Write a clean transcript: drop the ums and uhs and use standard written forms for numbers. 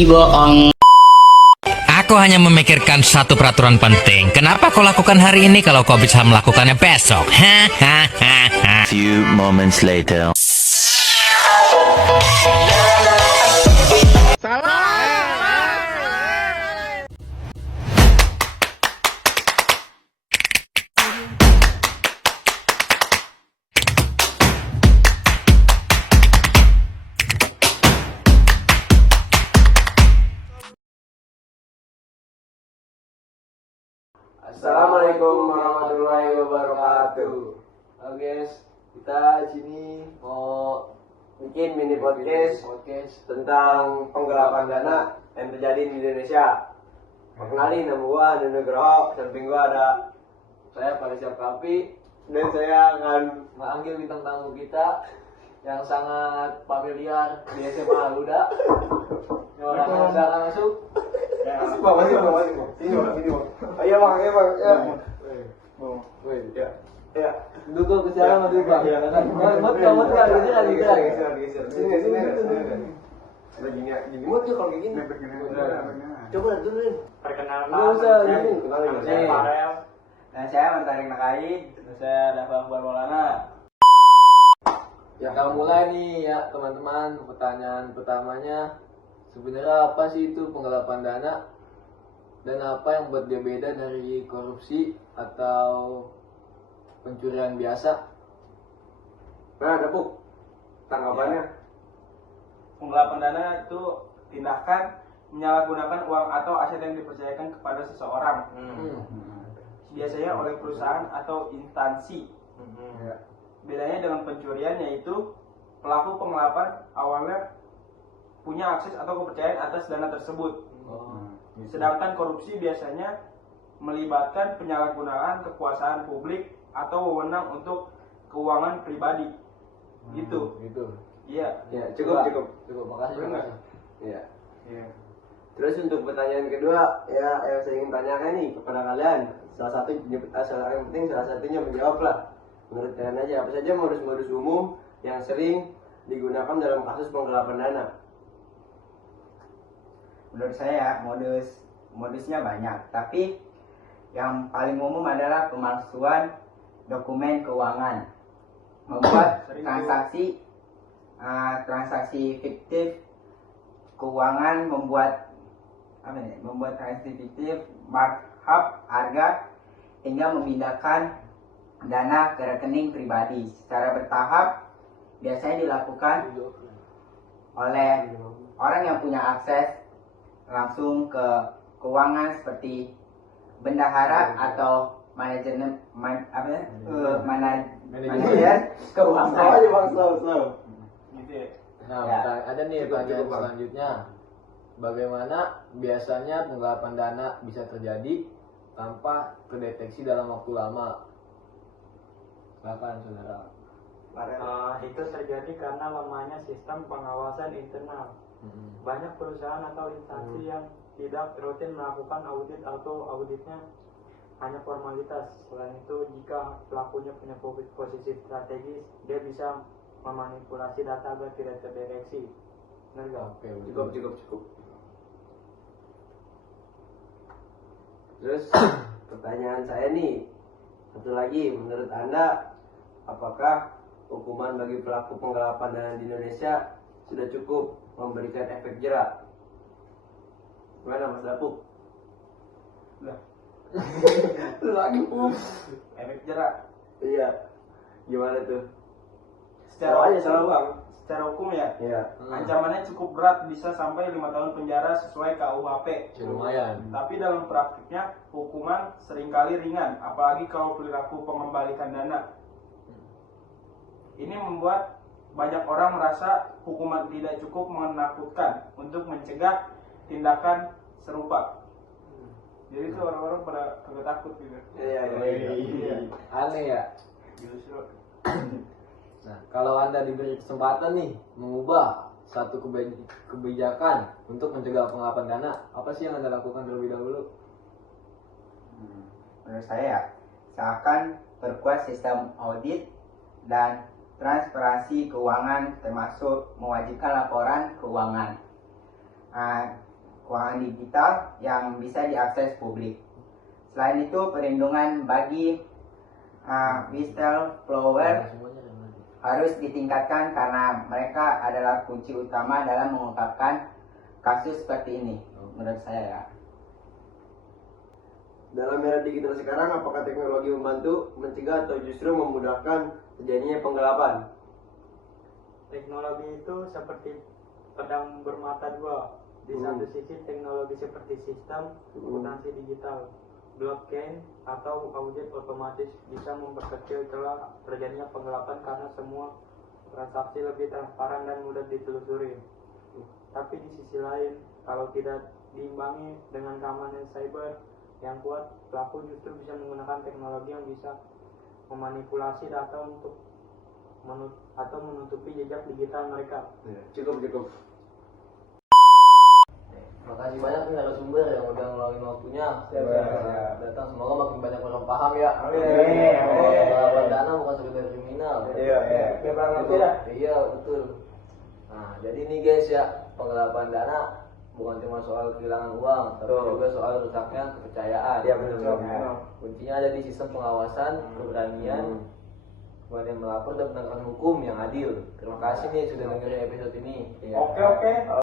bohong. Aku hanya memikirkan satu peraturan penting. Kenapa kau lakukan hari ini kalau kau bisa melakukannya besok? Few moments later. Assalamualaikum warahmatullahi wabarakatuh. Halo guys, kita sini mau bikin mini podcast tentang penggelapan dana yang terjadi di Indonesia. Perkenalin, nama gua Nugroho, samping gua ada saya Parisiap Kapi, dan saya akan memanggil bintang tamu kita yang sangat familiar di SMA Luda. Orang sekarang masuk. Masih bang. Sini bang. Ayo bang. Ya. Duduk secara maju bang. Mut geser. Sini. Gini mut kalau kayak gini. Coba turunin. Perkenalkan, Nggak usah gini. saya Farel. Dan saya Mentari Nakai. Saya Dafa Akbar Maulana. Ya, kita mulai nih ya teman-teman. Pertanyaan pertamanya, sebenarnya apa sih itu penggelapan dana? Dan apa yang buat dia beda dari korupsi atau pencurian biasa? Nah, Dapuk, tanggapannya? Penggelapan dana itu tindakan menyalahgunakan uang atau aset yang dipercayakan kepada seseorang, biasanya oleh perusahaan atau instansi. Ya. Bedanya dengan pencurian yaitu pelaku penggelapan awalnya punya akses atau kepercayaan atas dana tersebut. Sedangkan korupsi biasanya melibatkan penyalahgunaan kekuasaan publik atau wewenang untuk keuangan pribadi. Gitu. Iya. Ya, cukup. Makasih. Iya. Terus untuk pertanyaan kedua, ya yang saya ingin tanyakan nih kepada kalian, salah satunya menjawablah. Menurut kalian aja, apa saja modus-modus umum yang sering digunakan dalam kasus penggelapan dana? Menurut saya modusnya banyak, tapi yang paling umum adalah pemalsuan dokumen keuangan, membuat transaksi fiktif keuangan, membuat transaksi fiktif markup harga hingga memindahkan dana ke rekening pribadi secara bertahap. Biasanya dilakukan oleh orang yang punya akses langsung ke keuangan seperti bendahara atau manajer keuangan. Slow. Gitu ya. Nah, Ya. ada nih pertanyaan selanjutnya. Bagaimana biasanya penggelapan dana bisa terjadi tanpa terdeteksi dalam waktu lama? Silakan, saudara. Itu terjadi karena lemahnya sistem pengawasan internal. Banyak perusahaan atau instansi yang tidak rutin melakukan audit atau auditnya hanya formalitas. Selain itu, jika pelakunya punya posisi strategis, dia bisa memanipulasi data agar tidak terdeteksi. Benar nggak? Oke, cukup. Terus pertanyaan saya nih, satu lagi, menurut Anda, apakah hukuman bagi pelaku penggelapan dana di Indonesia sudah cukup memberikan efek jerak? Gimana Mas Dapuk? Lagi Efek jerak. Iya. Gimana tuh? Secara hukum ya, Iya. ancamannya cukup berat, bisa sampai 5 tahun penjara sesuai KUHP. Lumayan. Tapi dalam praktiknya hukuman seringkali ringan, apalagi kalau perilaku pengembalikan dana. Ini membuat banyak orang merasa hukuman tidak cukup menakutkan untuk mencegah tindakan serupa. Jadi itu orang-orang pada kagak takut gitu. Iya. Aneh ya. Justru Nah, kalau Anda diberi kesempatan nih mengubah satu kebijakan untuk mencegah penggelapan dana, apa sih yang Anda lakukan terlebih dahulu? Menurut saya seakan perkuat sistem audit dan transparansi keuangan, termasuk mewajibkan laporan keuangan. keuangan digital yang bisa diakses publik. Selain itu, perlindungan bagi whistleblower harus ditingkatkan karena mereka adalah kunci utama dalam mengungkapkan kasus seperti ini, menurut saya ya. Dalam era digital sekarang, apakah teknologi membantu, mencegah, atau justru memudahkan terjadinya penggelapan? Teknologi itu seperti pedang bermata dua. Di satu sisi teknologi seperti sistem akuntansi digital, blockchain atau audit otomatis bisa memperkecil celah terjadinya penggelapan karena semua transaksi lebih transparan dan mudah ditelusuri. Tapi di sisi lain, kalau tidak diimbangi dengan keamanan cyber yang kuat, pelaku justru bisa menggunakan teknologi yang bisa memanipulasi data untuk menutupi jejak digital mereka. Cukup. Makasih banyak nih narasumber yang udah ngeluangin waktunya. Datang, semoga makin banyak orang paham ya. Penggelapan dana bukan sekedar kriminal. Iya, betul. Nah, jadi nih guys ya, penggelapan dana bukan cuma soal kehilangan uang, tapi juga soal rusaknya kepercayaan. Iya, betul. Kuncinya ada di sistem pengawasan, keberanian, kemudian melapor dan penegakan hukum yang adil. Terima kasih nih sudah dengerin episode ini. Oke.